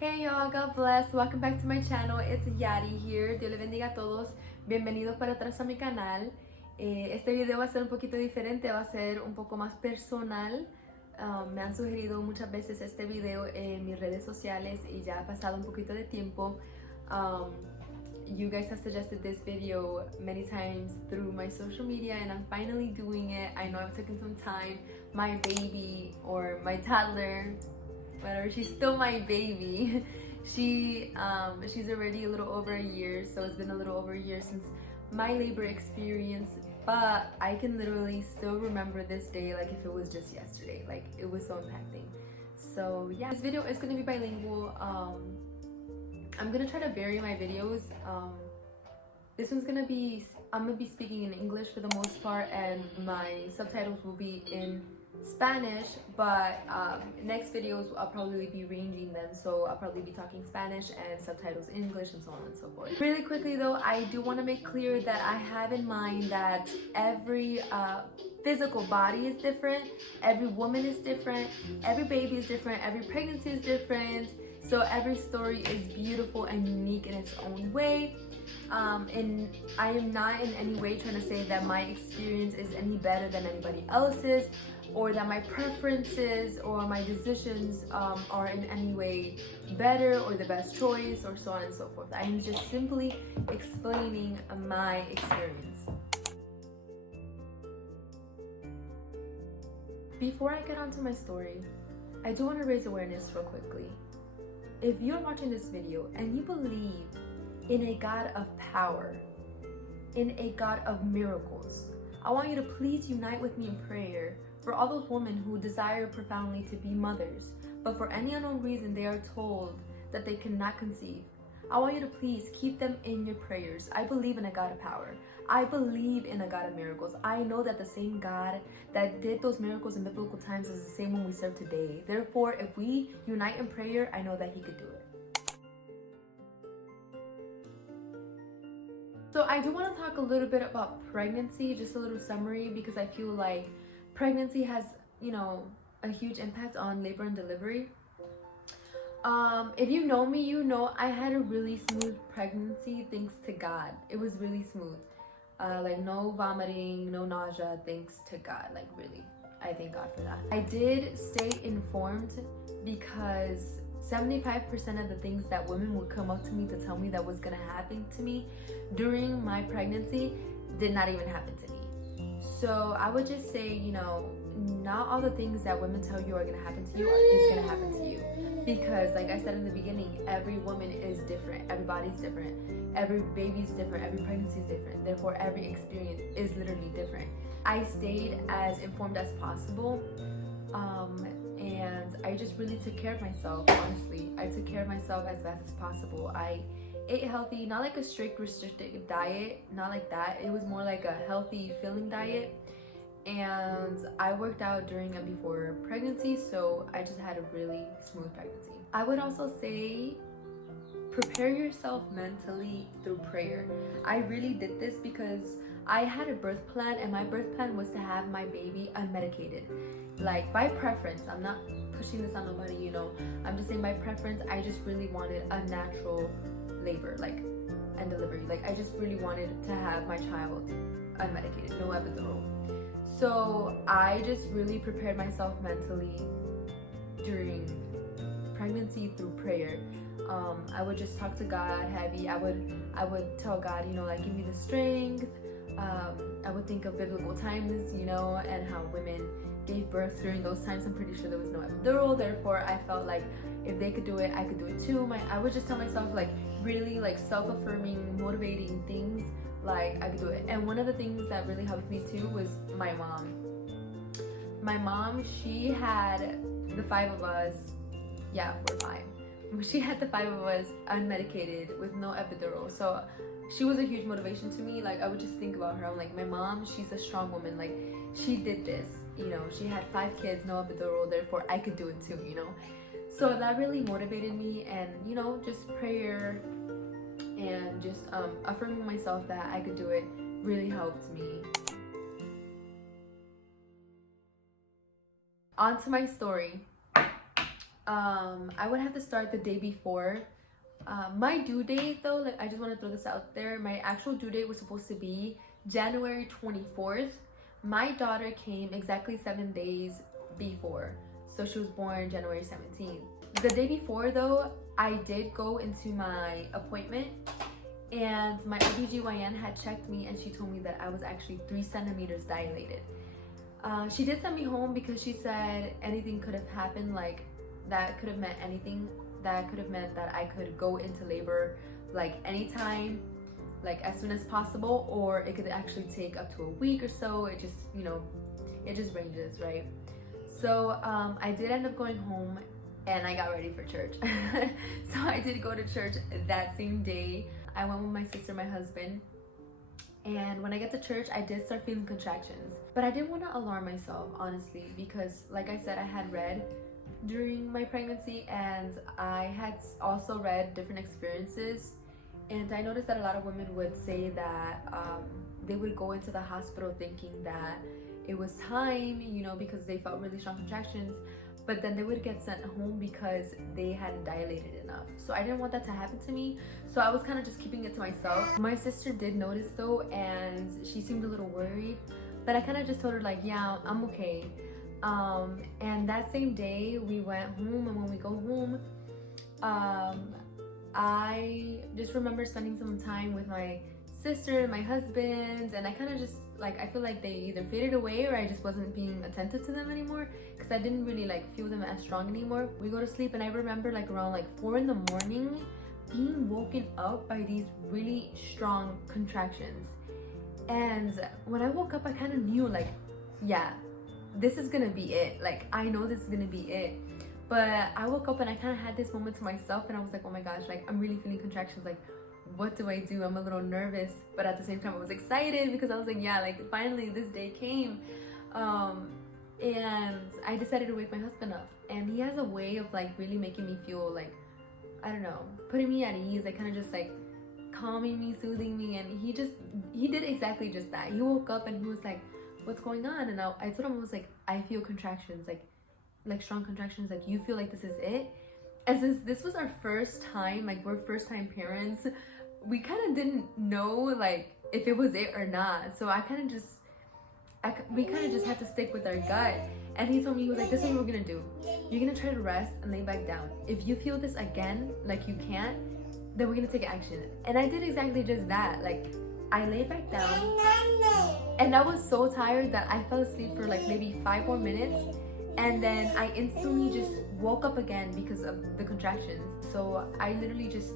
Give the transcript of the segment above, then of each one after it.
Hey y'all, God bless. Welcome back to my channel. It's Yari here. Dios le bendiga a todos. Bienvenidos para atrás a mi canal. Este video va a ser un poquito diferente, va a ser un poco más personal. Me han sugerido muchas veces este video en mis redes sociales y ya ha pasado un poquito de tiempo. You guys have suggested this video many times through my social media and I'm finally doing it. I know I've taken some time. My baby or my toddler, whatever, she's still my baby. She's already a little over a year, so it's been a little over a year since my labor experience, but I can literally still remember this day like if it was just yesterday. Like, it was so impacting. So yeah, this video is going to be bilingual. I'm gonna try to vary my videos. This one's gonna be, I'm gonna be speaking in English for the most part, and my subtitles will be in Spanish, but next videos I'll probably be ranging them, so I'll probably be talking Spanish and subtitles in English and so on and so forth. Really quickly though, I do want to make clear that I have in mind that every physical body is different, every woman is different, every baby is different, every pregnancy is different, so every story is beautiful and unique in its own way. And I am not in any way trying to say that my experience is any better than anybody else's, or that my preferences or my decisions are in any way better or the best choice or so on and so forth. I am just simply explaining my experience. Before I get onto my story, I do want to raise awareness real quickly. If you're watching this video and you believe in a God of power, in a God of miracles, I want you to please unite with me in prayer for all those women who desire profoundly to be mothers, but for any unknown reason they are told that they cannot conceive. I want you to please keep them in your prayers. I believe in a God of power. I believe in a God of miracles. I know that the same God that did those miracles in biblical times is the same one we serve today. Therefore, if we unite in prayer, I know that He could do it. So I do want to talk a little bit about pregnancy, just a little summary, because I feel like pregnancy has, you know, a huge impact on labor and delivery. If you know me, you know I had a really smooth pregnancy, thanks to God. It was really smooth. Like no vomiting, no nausea, thanks to God. Like, really, I thank God for that. I did stay informed because 75% of the things that women would come up to me to tell me that was gonna happen to me during my pregnancy did not even happen to me. So I would just say, you know, not all the things that women tell you are gonna happen to you is gonna happen to you. Because like I said in the beginning, every woman is different, every body's different, every baby's different, every pregnancy is different. Therefore, every experience is literally different. I stayed as informed as possible. And I just really took care of myself, honestly. I took care of myself as best as possible. I ate healthy, not like a strict restricted diet, not like that. It was more like a healthy feeling diet. And I worked out during and before pregnancy, so I just had a really smooth pregnancy. I would also say prepare yourself mentally through prayer. I really did this because I had a birth plan, and my birth plan was to have my baby unmedicated. Like, by preference, I'm not pushing this on nobody, you know, I'm just saying by preference, I just really wanted a natural labor, like, and delivery. Like, I just really wanted to have my child unmedicated, no epidural. So I just really prepared myself mentally during pregnancy through prayer. I would just talk to God heavy. I would tell God, you know, like, give me the strength. I would think of biblical times, you know, and how women gave birth during those times. I'm pretty sure there was no epidural. Therefore, I felt like if they could do it, I could do it too. I would just tell myself, like, really, like, self-affirming, motivating things, like, I could do it. And one of the things that really helped me too was my mom. My mom, she had the 5 of us. Yeah, we're 5. She had the 5 of us unmedicated with no epidural. So she was a huge motivation to me. Like, I would just think about her. I'm like, my mom, she's a strong woman. Like, she did this, you know, she had 5 kids, no epidural, therefore I could do it too, you know. So that really motivated me, and, you know, just prayer and just affirming myself that I could do it really helped me. On to my story. I would have to start the day before. My due date though, like I just want to throw this out there, my actual due date was supposed to be January 24th. My daughter came exactly 7 days before, so she was born January 17th. The day before though, I did go into my appointment, and my OBGYN had checked me and she told me that I was actually 3 centimeters dilated. She did send me home because she said anything could have happened, like that could have meant anything. That could have meant that I could go into labor like anytime, like as soon as possible, or it could actually take up to a week or so. It just, you know, it just ranges, right? So I did end up going home and I got ready for church. So I did go to church that same day. I went with my sister, my husband, and when I get to church, I did start feeling contractions. But I didn't want to alarm myself, honestly, because like I said, I had read during my pregnancy and I had also read different experiences, and I noticed that a lot of women would say that they would go into the hospital thinking that it was time, you know, because they felt really strong contractions, but then they would get sent home because they hadn't dilated enough. So I didn't want that to happen to me, so I was kind of just keeping it to myself. My sister did notice though, and she seemed a little worried, but I kind of just told her like, yeah, I'm okay. And that same day we went home, and when we go home, I just remember spending some time with my sister and my husband, and I kind of just like, I feel like they either faded away or I just wasn't being attentive to them anymore, because I didn't really like feel them as strong anymore. We go to sleep, and I remember like around like 4 in the morning being woken up by these really strong contractions. And when I woke up, I kind of knew like, yeah, this is gonna be it. Like, I know this is gonna be it. But I woke up and I kind of had this moment to myself, and I was like, oh my gosh, like I'm really feeling contractions. Like, what do I do? I'm a little nervous, but at the same time I was excited because I was like, yeah, like finally this day came. And I decided to wake my husband up, and he has a way of like really making me feel like, I don't know, putting me at ease, like kind of just like calming me, soothing me. And he did exactly just that. He woke up and he was like, what's going on? And I told him, I was like, I feel contractions, like strong contractions. Like, you feel like this is it? And since this was our first time, like we're first time parents, we kind of didn't know like if it was it or not. So we kind of just had to stick with our gut. And he told me, he was like, this is what we're gonna do. You're gonna try to rest and lay back down. If you feel this again, like you can't, then we're gonna take action. And I did exactly just that. Like, I laid back down, and I was so tired that I fell asleep for like maybe 5 more minutes, and then I instantly just woke up again because of the contractions. So I literally just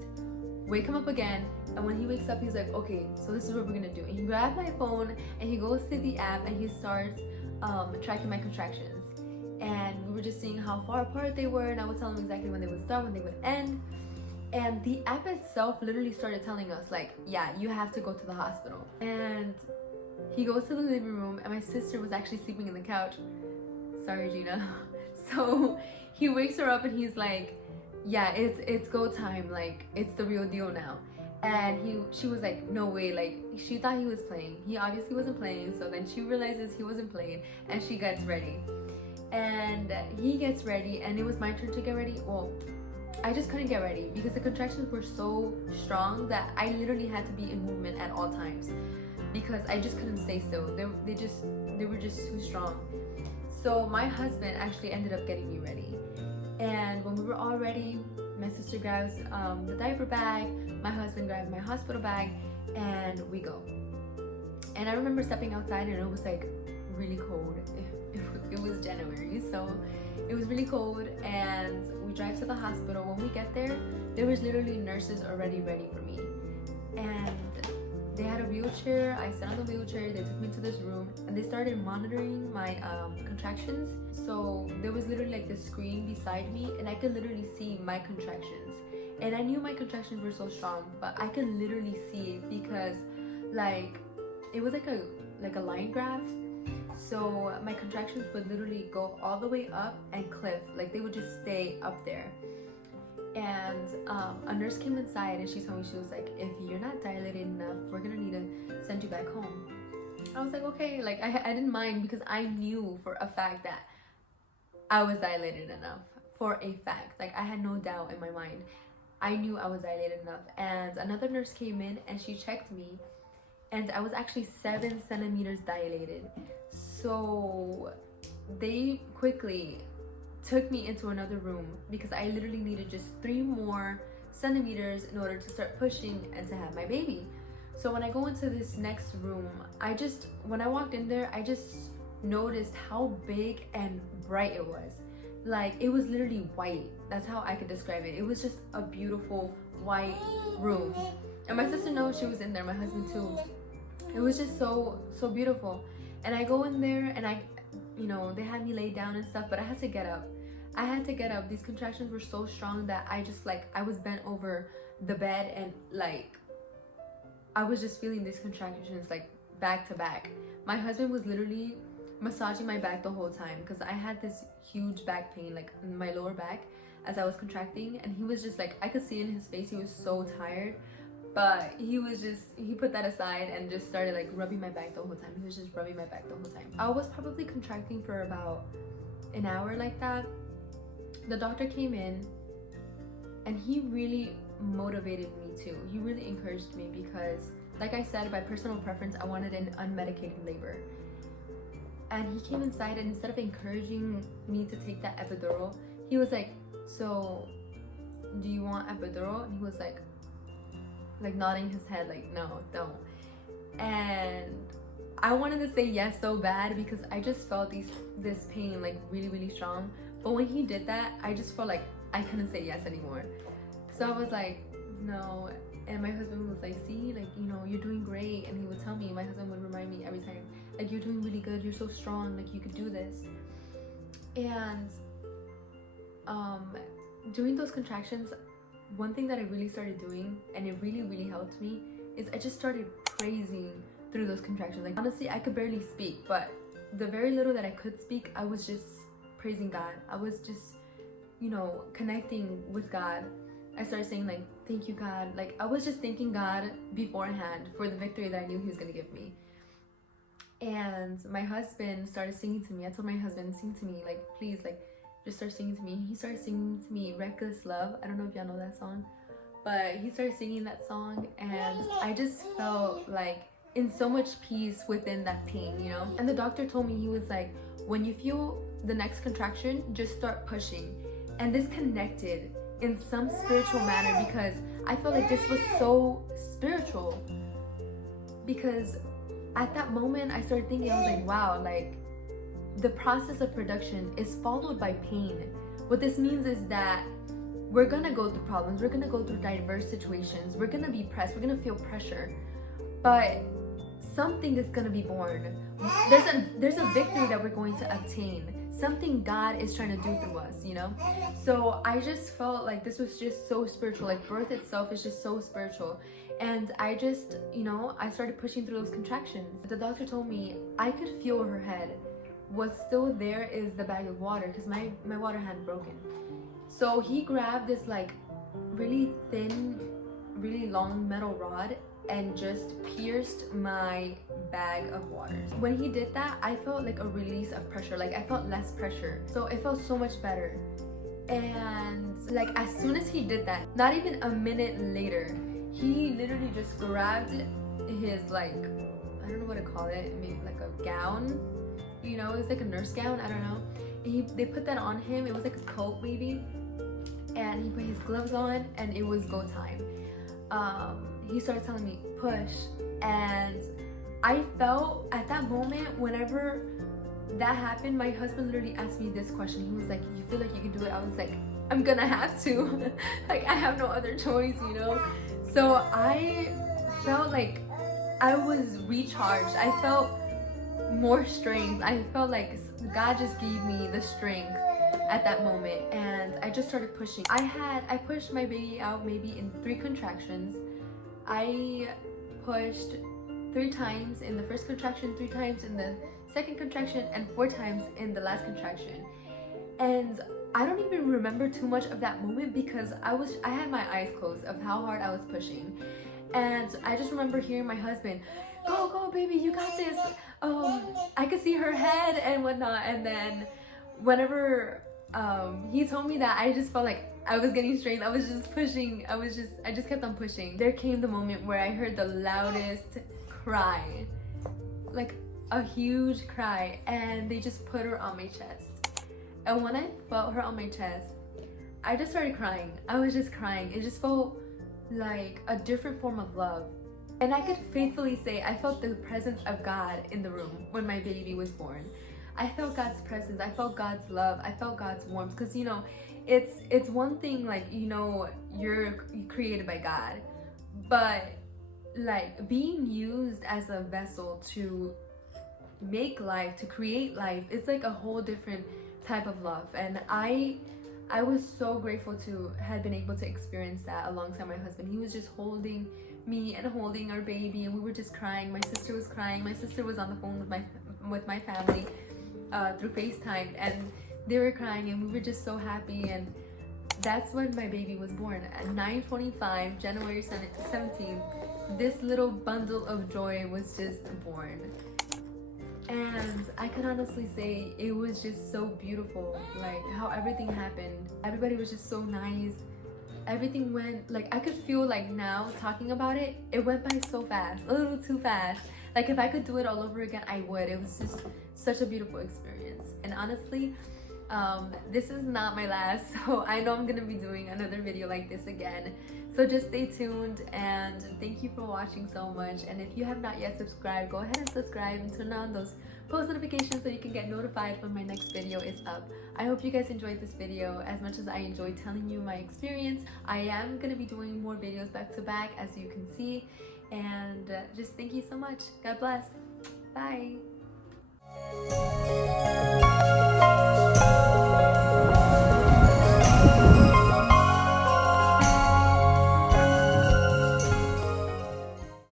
wake him up again, and when he wakes up, he's like, okay, so this is what we're gonna do. And he grabbed my phone and he goes to the app and he starts tracking my contractions. And we were just seeing how far apart they were, and I would tell him exactly when they would start, when they would end. And the app itself literally started telling us like, yeah, you have to go to the hospital. And he goes to the living room, and my sister was actually sleeping in the couch. Sorry, Gina. So he wakes her up and he's like, yeah, it's go time, like it's the real deal now. And she was like, no way, like she thought he was playing. He obviously wasn't playing. So then she realizes he wasn't playing, and she gets ready. And he gets ready, and it was my turn to get ready. Well, I just couldn't get ready because the contractions were so strong that I literally had to be in movement at all times, because I just couldn't stay still. They were just too strong. So my husband actually ended up getting me ready. And when we were all ready, my sister grabs the diaper bag, my husband grabs my hospital bag, and we go. And I remember stepping outside, and it was like really cold. It was January, so it was really cold, and we drive to the hospital. When we get there was literally nurses already ready for me, and they had a wheelchair. I sat on the wheelchair. They took me to this room, and they started monitoring my contractions. So there was literally like this screen beside me, and I could literally see my contractions. And I knew my contractions were so strong, but I could literally see it because like it was like a line graph. So my contractions would literally go all the way up and cliff, like they would just stay up there. And a nurse came inside, and she told me, she was like, if you're not dilated enough, we're gonna need to send you back home. I was like, okay, like I didn't mind, because I knew for a fact that I was dilated enough for a fact. Like, I had no doubt in my mind. I knew I was dilated enough. And another nurse came in and she checked me, and I was actually 7 centimeters dilated. So they quickly took me into another room because I literally needed just 3 more centimeters in order to start pushing and to have my baby. So when I go into this next room, when I walked in there, I just noticed how big and bright it was. Like, it was literally white. That's how I could describe it. It was just a beautiful white room. And my sister knows, she was in there, my husband too. It was just so beautiful. And I go in there and they had me lay down and stuff, but I had to get up. These contractions were so strong that I was bent over the bed, and like, I was just feeling these contractions like back to back. My husband was literally massaging my back the whole time because I had this huge back pain, like in my lower back, as I was contracting, and he was just like, I could see in his face he was so tired, but he put that aside and just started like rubbing my back the whole time. He was just rubbing my back the whole time. I was probably contracting for about an hour like that. The doctor came in and he really motivated me too. He really encouraged me because, like I said, by personal preference, I wanted an unmedicated labor. And he came inside, and instead of encouraging me to take that epidural, he was like, so do you want epidural? And he was like nodding his head like, no, don't. And I wanted to say yes so bad because I just felt this pain like really strong. But when he did that, I just felt like I couldn't say yes anymore. So I was like, no. And my husband was like, see, like, you're doing great. And he would tell me, my husband would remind me every time, like, you're doing really good, you're so strong, like, you could do this. And during those contractions, one thing that I really started doing, and it really helped me, is I just started praising through those contractions. Like, honestly, I could barely speak, but the very little that I could speak, I was just praising God. I was just, connecting with God. I started saying like, thank you, God. Like, I was just thanking God beforehand for the victory that I knew he was gonna give me. And my husband started singing to me. I told my husband, sing to me, like, please, like, just start singing to me. He started singing to me Reckless Love. I don't know if y'all know that song, but he started singing that song, and I just felt like in so much peace within that pain, And the doctor told me, he was like, when you feel the next contraction, just start pushing. And this connected in some spiritual manner, because I felt like this was so spiritual, because at that moment I started thinking, I was like, wow, like, the process of production is followed by pain. What this means is that we're gonna go through problems, we're gonna go through diverse situations, we're gonna be pressed, we're gonna feel pressure, but something is gonna be born. There's a victory that we're going to obtain. Something God is trying to do through us, So I just felt like this was just so spiritual. Like, birth itself is just so spiritual. And I just, I started pushing through those contractions. The doctor told me I could feel her head. What's still there is the bag of water, because my water had broken. So he grabbed this like really thin, really long metal rod and just pierced my bag of water. When he did that, I felt like a release of pressure. Like, I felt less pressure. So it felt so much better. And like, as soon as he did that, not even a minute later, he literally just grabbed his, like, I don't know what to call it, maybe like a gown, it's like a nurse gown, I don't know. They put that on him. It was like a coat maybe. And he put his gloves on, and it was go time. He started telling me, push. And I felt at that moment, whenever that happened, my husband literally asked me this question. He was like, you feel like you can do it? I was like, I'm gonna have to. Like, I have no other choice, So I felt like I was recharged. I felt more strength. I felt like God just gave me the strength at that moment, and I just started pushing. I pushed my baby out maybe in 3 contractions. I pushed 3 times in the first contraction, 3 times in the second contraction, and 4 times in the last contraction. And I don't even remember too much of that moment because I had my eyes closed of how hard I was pushing. And I just remember hearing my husband, go baby, you got this. I could see her head and whatnot. And then whenever he told me that I just felt like I was getting strained. I was just pushing. I just kept on pushing. There came the moment where I heard the loudest cry, like a huge cry, and they just put her on my chest. And when I felt her on my chest, I just started crying. I was just crying. It just felt like a different form of love. And I could faithfully say I felt the presence of God in the room when my baby was born. I felt God's presence. I felt God's love. I felt God's warmth. Because, you know, it's one thing, like, you know, you're created by God. But, like, being used as a vessel to make life, to create life, it's like a whole different type of love. And I was so grateful to have been able to experience that alongside my husband. He was just holding me and holding our baby, and we were just crying. My sister was crying. My sister was on the phone with my family through FaceTime, and they were crying, and we were just so happy. And that's when my baby was born at 9/25, January 17th. This little bundle of joy was just born. And I can honestly say it was just so beautiful, like how everything happened. Everybody was just so nice. Everything went, like, I could feel like now talking about it, it went by so fast, a little too fast. Like, if I could do it all over again, I would. It was just such a beautiful experience. And honestly, this is not my last, so I know I'm gonna be doing another video like this again. So just stay tuned, and thank you for watching so much. And if you have not yet subscribed, go ahead and subscribe and turn on those post notifications so you can get notified when my next video is up. I hope you guys enjoyed this video as much as I enjoyed telling you my experience. I am gonna be doing more videos back to back, as you can see. And just thank you so much. God bless. Bye.